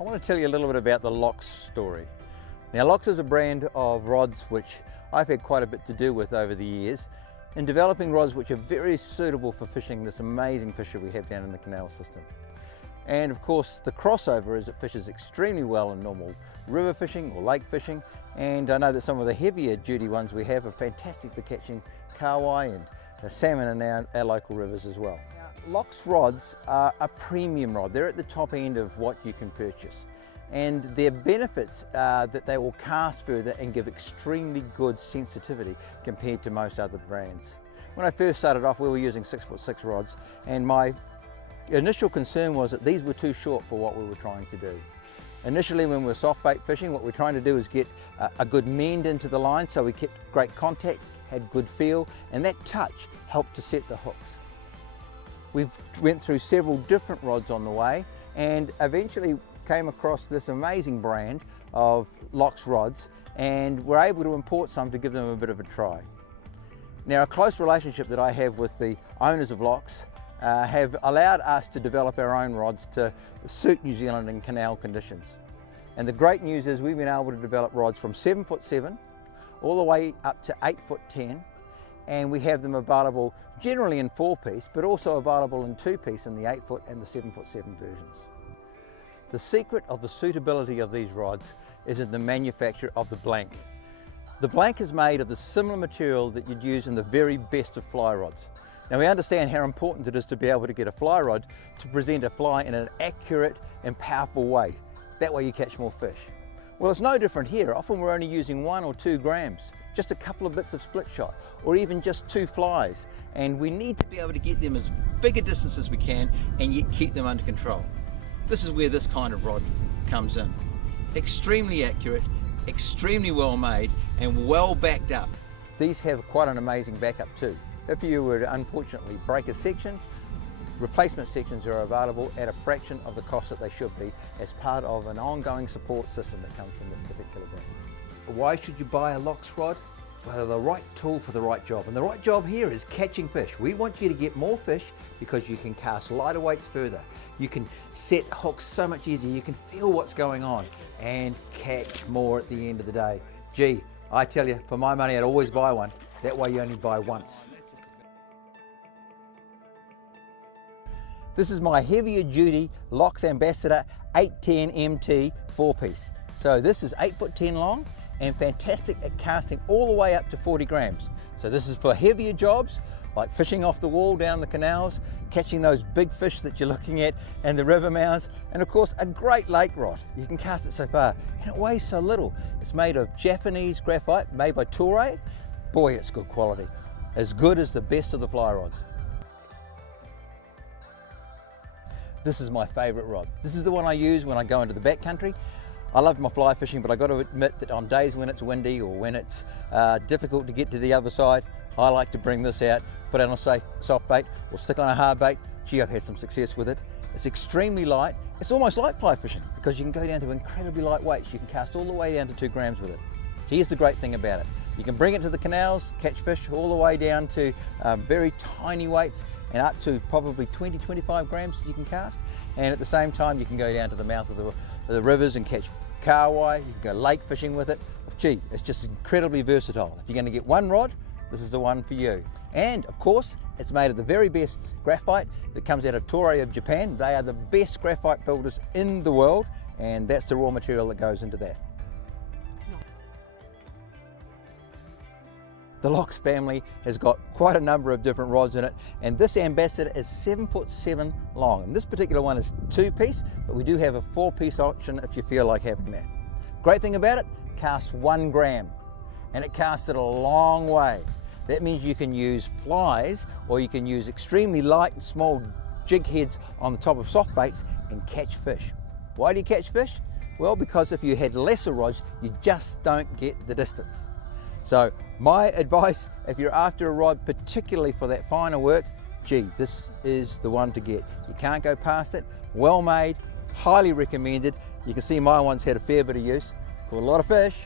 I want to tell you a little bit about the LOX story. Now, LOX is a brand of rods which I've had quite a bit to do with over the years in developing rods which are very suitable for fishing this amazing fish that we have down in the canal system. And of course the crossover is it fishes extremely well in normal river fishing or lake fishing, and I know that some of the heavier duty ones we have are fantastic for catching kahawai and salmon in our local rivers as well. Now, LOX rods are a premium rod. They're at the top end of what you can purchase, and their benefits are that they will cast further and give extremely good sensitivity compared to most other brands. When I first started off, we were using 6'6" rods, and my initial concern was that these were too short for what we were trying to do. Initially, when we were soft bait fishing, what we're trying to do is get a good mend into the line, so we kept great contact, had good feel, and that touch helped to set the hooks. We've went through several different rods on the way, and eventually came across this amazing brand of LOX rods, and were able to import some to give them a bit of a try. Now, a close relationship that I have with the owners of LOX have allowed us to develop our own rods to suit New Zealand and canal conditions. And the great news is we've been able to develop rods from 7'7" all the way up to 8'10", and we have them available generally in 4-piece, but also available in 2-piece in the 8-foot and the 7'7" versions. The secret of the suitability of these rods is in the manufacture of the blank. The blank is made of the similar material that you'd use in the very best of fly rods. Now, we understand how important it is to be able to get a fly rod to present a fly in an accurate and powerful way. That way you catch more fish. Well, it's no different here. Often we're only using 1 or 2 grams, just a couple of bits of split shot, or even just 2 flies. And we need to be able to get them as big a distance as we can and yet keep them under control. This is where this kind of rod comes in. Extremely accurate, extremely well made, and well backed up. These have quite an amazing backup too. If you were to unfortunately break a section, replacement sections are available at a fraction of the cost that they should be, as part of an ongoing support system that comes from this particular brand. Why should you buy a LOX rod? Well, they're the right tool for the right job, and the right job here is catching fish. We want you to get more fish because you can cast lighter weights further. You can set hooks so much easier, you can feel what's going on and catch more at the end of the day. Gee, I tell you, for my money I'd always buy one. That way you only buy once. This is my heavier duty LOX Ambassador 810 MT 4-piece. So this is 8'10" long and fantastic at casting all the way up to 40 grams. So this is for heavier jobs like fishing off the wall down the canals, catching those big fish that you're looking at and the river mouths, and of course a great lake rod. You can cast it so far and it weighs so little. It's made of Japanese graphite made by Toray. Boy, it's good quality. As good as the best of the fly rods. This is my favourite rod. This is the one I use when I go into the backcountry. I love my fly fishing, but I've got to admit that on days when it's windy or when it's difficult to get to the other side, I like to bring this out, put it on a safe soft bait or stick on a hard bait. Gee, I've had some success with it. It's extremely light. It's almost like fly fishing because you can go down to incredibly light weights. You can cast all the way down to 2 grams with it. Here's the great thing about it. You can bring it to the canals, catch fish all the way down to very tiny weights, and up to probably 20-25 grams you can cast, and at the same time you can go down to the mouth of the rivers and catch kahawai. You can go lake fishing with it. Gee, it's just incredibly versatile. If you're going to get one rod, this is the one for you. And of course it's made of the very best graphite that comes out of Toray of Japan. They are the best graphite builders in the world, and that's the raw material that goes into that. The LOX family has got quite a number of different rods in it, and this Ambassador is 7'7" long. And this particular one is 2-piece, but we do have a 4-piece option if you feel like having that. Great thing about it, casts 1 gram, and it casts it a long way. That means you can use flies, or you can use extremely light and small jig heads on the top of soft baits and catch fish. Why do you catch fish? Well, because if you had lesser rods, you just don't get the distance. So my advice, if you're after a rod, particularly for that finer work, gee, this is the one to get. You can't go past it. Well made, highly recommended. You can see my one's had a fair bit of use, caught a lot of fish.